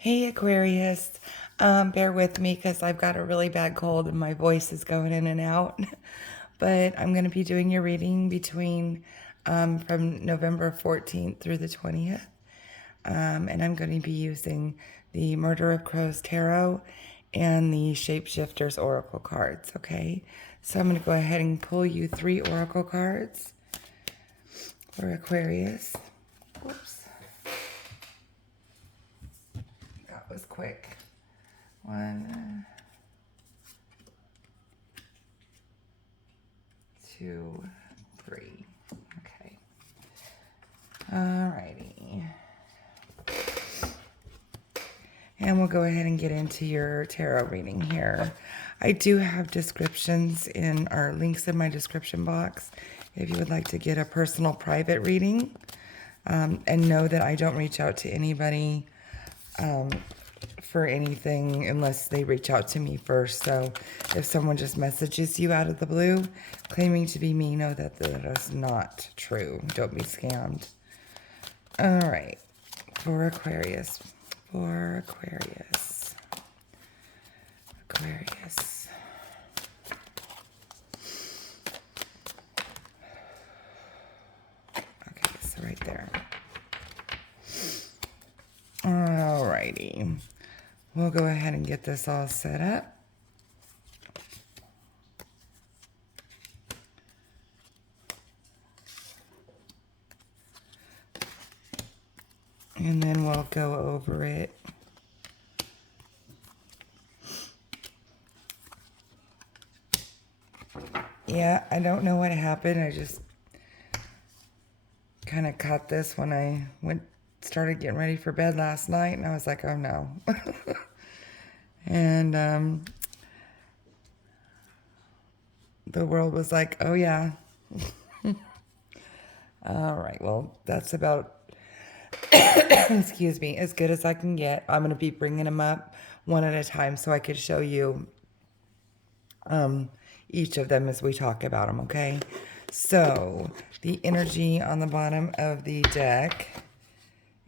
Hey Aquarius, bear with me because I've got a really bad cold and my voice is going in and out. But I'm going to be doing your reading between from November 14th through the 20th. And I'm going to be using the Murder of Crows Tarot and the Shapeshifters Oracle cards, okay? So I'm going to go ahead and pull you 3 Oracle cards for Aquarius. Whoops. That was quick. 1, 2, 3. Okay. Alrighty. And we'll go ahead and get into your tarot reading here. I do have descriptions or links in my description box if you would like to get a personal private reading. And know that I don't reach out to anybody for anything unless they reach out to me first. So if someone just messages you out of the blue claiming to be me, know that that is not true. Don't be scammed. All right, for Aquarius. For Aquarius. Aquarius. Okay, so right there. Alrighty. We'll go ahead and get this all set up. And then we'll go over it. Yeah, I don't know what happened. I just kind of caught this when I started getting ready for bed last night, and I was like, oh no. And the world was like, oh yeah. All right, well, that's about excuse me, as good as I can get. I'm going to be bringing them up one at a time so I could show you each of them as we talk about them, okay? So the energy on the bottom of the deck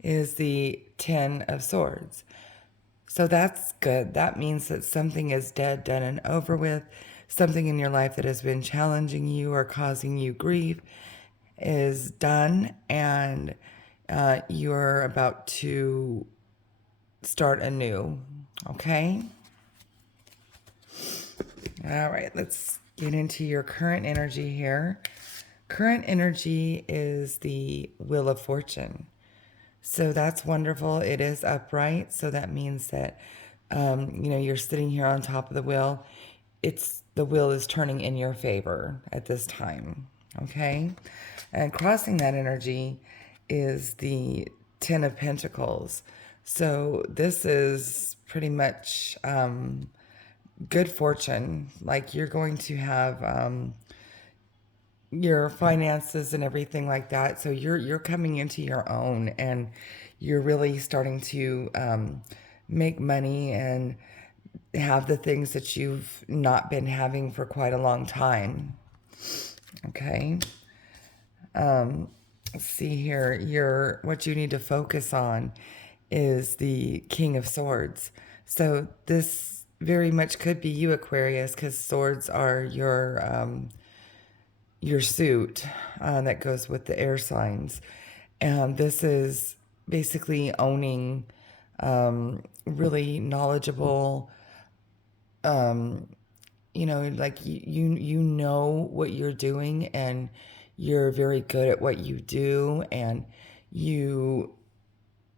is the 10 of Swords. So that's good. That means that something is dead, done, and over with. Something in your life that has been challenging you or causing you grief is done, and you're about to start anew, okay? All right, let's get into your current energy here. Current energy is the Wheel of Fortune. So that's wonderful. It is upright, so that means that you're sitting here on top of the wheel. The wheel is turning in your favor at this time, okay? And crossing that energy is the 10 of Pentacles. So this is pretty much good fortune. Like you're going to have your finances and everything like that. So you're coming into your own, and you're really starting to make money and have the things that you've not been having for quite a long time. Okay. Let's see here. What you need to focus on is the King of Swords. So this very much could be you, Aquarius, because swords are your suit that goes with the air signs. And this is basically owning really knowledgeable, like you know what you're doing, and you're very good at what you do, and you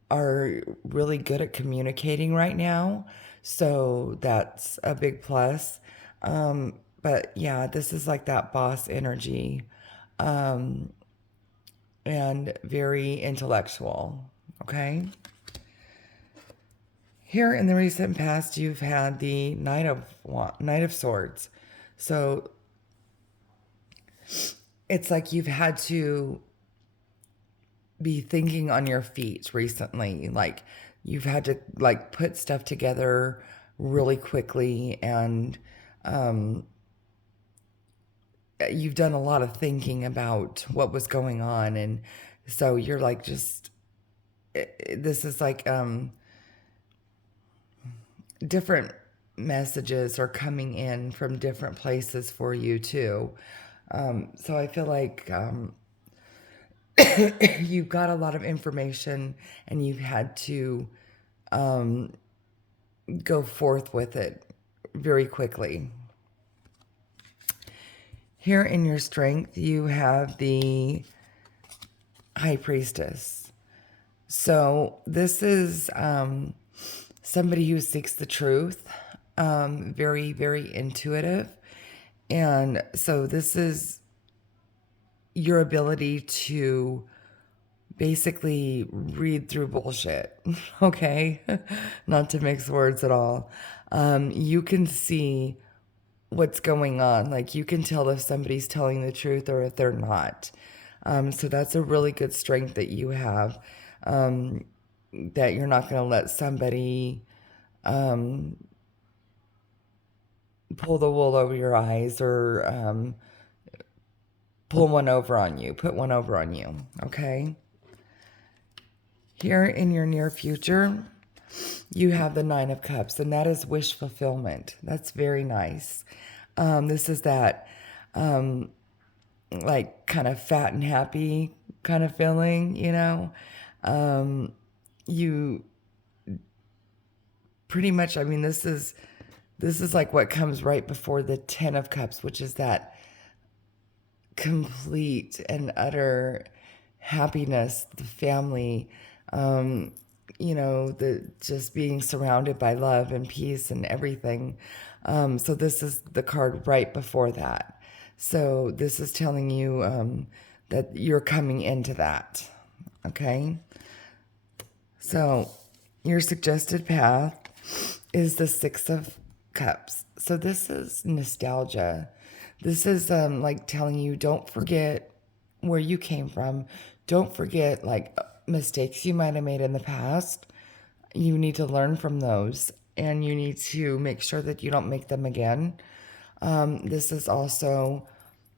are really good at communicating right now. So that's a big plus. But yeah, this is like that boss energy, and very intellectual. Okay. Here in the recent past, you've had the Knight of Swords. So it's like you've had to be thinking on your feet recently. Like you've had to like put stuff together really quickly, and you've done a lot of thinking about what was going on, and so you're like just this is like different messages are coming in from different places for you too. So I feel like you've got a lot of information and you've had to go forth with it very quickly. Here in your strength, you have the High Priestess. So this is somebody who seeks the truth, very, very intuitive. And so this is your ability to basically read through bullshit, okay? Not to mix words at all. You can see what's going on. Like you can tell if somebody's telling the truth or if they're not. So that's a really good strength that you have, that you're not going to let somebody pull the wool over your eyes or pull one over on you, put one over on you, okay? Here in your near future, you have the Nine of Cups, and that is wish fulfillment. That's very nice. This is that like kind of fat and happy kind of feeling, you know. You pretty much, I mean, this is like what comes right before the Ten of Cups, which is that complete and utter happiness, the family, you know, the just being surrounded by love and peace and everything. So this is the card right before that. So this is telling you that you're coming into that. Okay. So your suggested path is the Six of Cups. So this is nostalgia. This is like telling you, don't forget where you came from. Don't forget like mistakes you might have made in the past. You need to learn from those and you need to make sure that you don't make them again. This is also,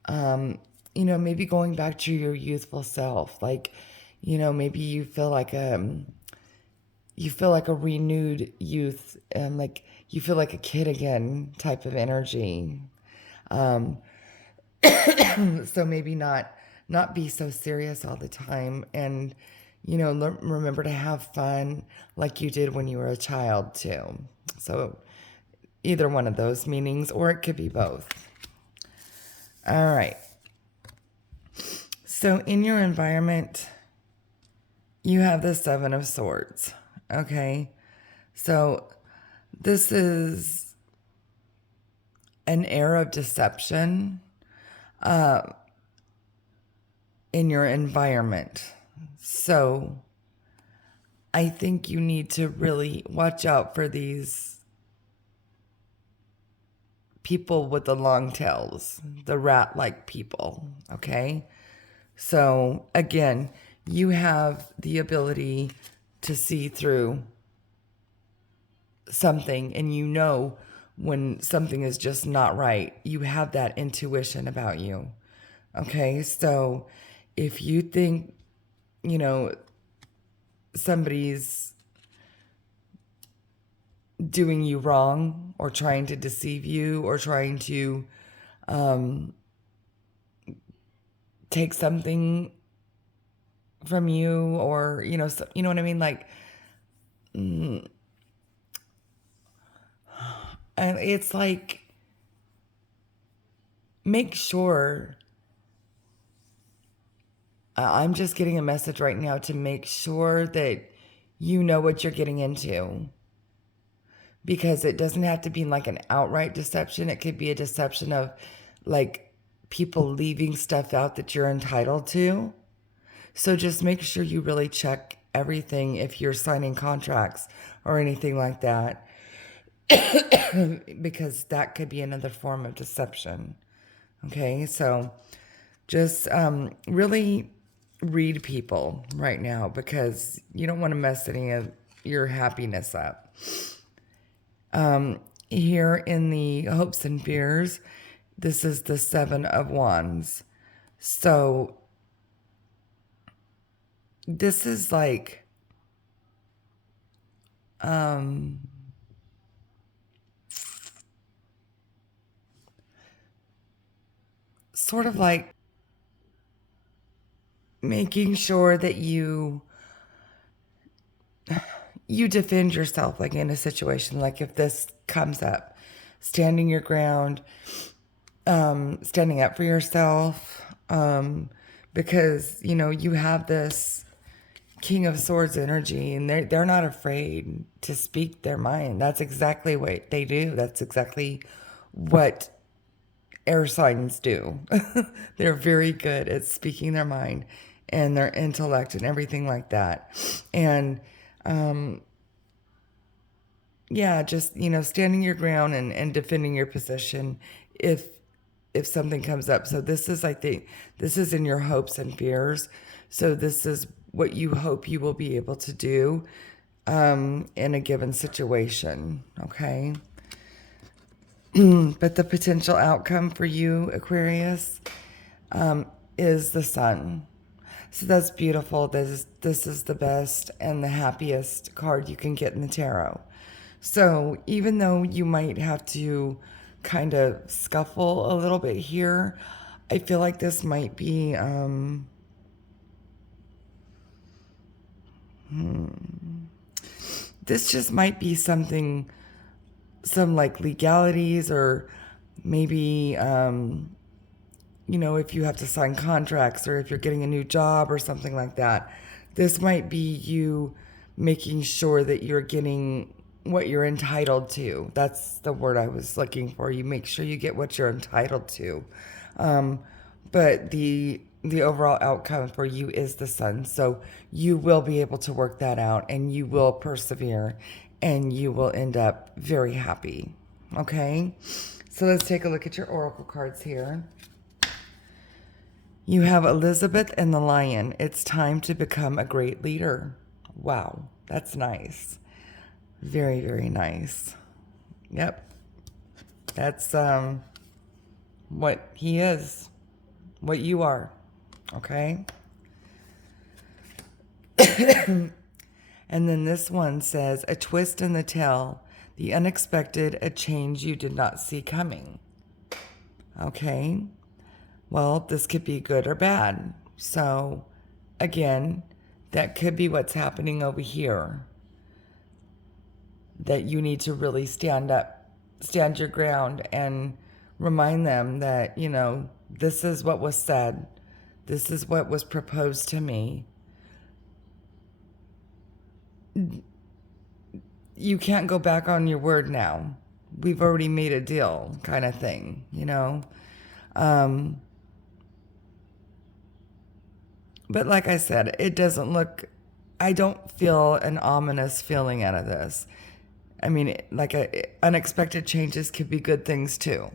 you know, maybe going back to your youthful self. Like, you know, maybe you feel like a renewed youth and like you feel like a kid again type of energy. So maybe not be so serious all the time and you know remember to have fun like you did when you were a child too. So either one of those meanings or it could be both. All right. So in your environment you have the Seven of Swords. Okay. So this is an era of deception in your environment. So I think you need to really watch out for these people with the long tails, the rat-like people, okay? So again, you have the ability to see through something and you know when something is just not right. You have that intuition about you. Okay? So if you think, you know, somebody's doing you wrong or trying to deceive you or trying to take something from you or, you know, so, you know what I mean? Like, and it's like, make sure, I'm just getting a message right now to make sure that you know what you're getting into. Because it doesn't have to be like an outright deception. It could be a deception of like people leaving stuff out that you're entitled to. So just make sure you really check everything if you're signing contracts or anything like that. Because that could be another form of deception. Okay, so just really read people right now because you don't want to mess any of your happiness up. Here in the hopes and fears, this is the Seven of Wands. So this is like sort of like making sure that you defend yourself, like in a situation, like if this comes up, standing your ground, standing up for yourself, because you have this King of Swords energy, and they're not afraid to speak their mind. That's exactly what they do. That's exactly what air signs do. They're very good at speaking their mind and their intellect and everything like that. And yeah, just standing your ground and defending your position if something comes up. So this is, I think, this is in your hopes and fears. So this is what you hope you will be able to do in a given situation. Okay. But the potential outcome for you, Aquarius, is the sun. So that's beautiful. This is the best and the happiest card you can get in the tarot. So even though you might have to kind of scuffle a little bit here, I feel like this might be this just might be something, some like legalities, or maybe if you have to sign contracts or if you're getting a new job or something like that. This might be you making sure that you're getting what you're entitled to. That's the word I was looking for. You make sure you get what you're entitled to. But the overall outcome for you is the sun. So you will be able to work that out, and you will persevere, and you will end up very happy. Okay? So let's take a look at your oracle cards here. You have Elizabeth and the Lion. It's time to become a great leader. Wow, that's nice. Very, very nice. Yep. That's what he is, what you are. Okay? And then this one says, a twist in the tale, the unexpected, a change you did not see coming. Okay? Well, this could be good or bad. So, again, that could be what's happening over here. That you need to really stand up, stand your ground, and remind them that, this is what was said. This is what was proposed to me. You can't go back on your word now. We've already made a deal, kind of thing, But like I said, it doesn't look, I don't feel an ominous feeling out of this. I mean, unexpected changes could be good things too.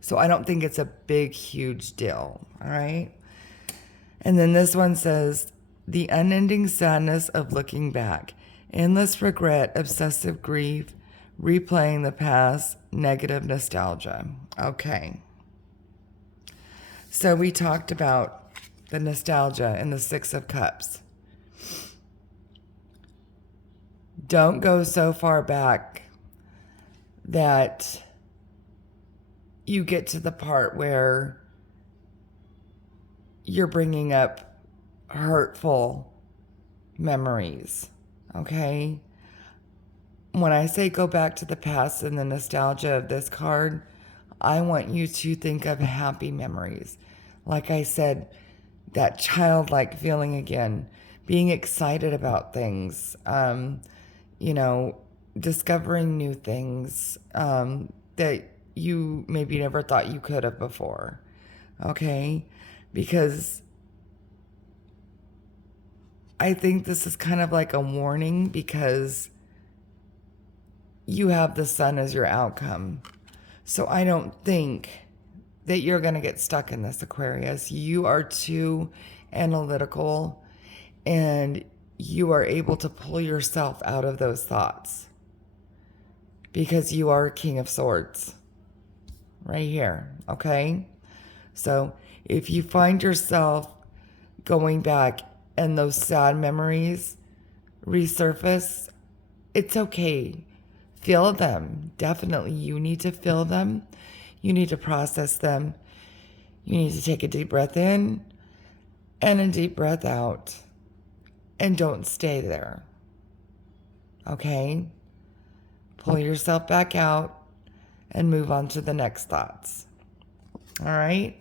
So I don't think it's a big, huge deal. All right. And then this one says, the unending sadness of looking back, endless regret, obsessive grief, replaying the past, negative nostalgia. Okay. So we talked about the nostalgia and the Six of Cups. Don't go so far back that you get to the part where you're bringing up hurtful memories, okay? When I say go back to the past and the nostalgia of this card, I want you to think of happy memories. Like I said, that childlike feeling again, being excited about things, discovering new things that you maybe never thought you could have before. Okay? Because I think this is kind of like a warning, because you have the sun as your outcome. So I don't think that you're going to get stuck in this, Aquarius. You are too analytical, and you are able to pull yourself out of those thoughts, because you are King of Swords right here. Okay? So if you find yourself going back and those sad memories resurface, it's okay. Feel them. Definitely. You need to feel them. You need to process them. You need to take a deep breath in and a deep breath out. And don't stay there. Okay? Pull yourself back out and move on to the next thoughts. All right?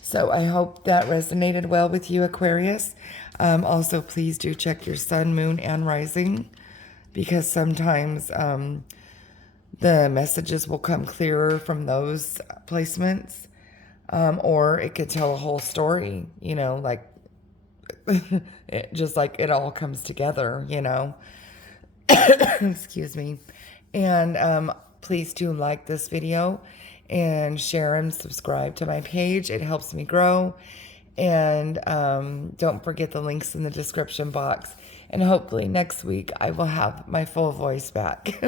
So I hope that resonated well with you, Aquarius. Also, please do check your sun, moon, and rising, because sometimes the messages will come clearer from those placements, or it could tell a whole story, you know, like just like it all comes together, you know. Excuse me. And please do like this video and share and subscribe to my page. It helps me grow. And don't forget the links in the description box. And hopefully next week I will have my full voice back.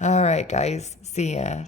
All right, guys. See ya.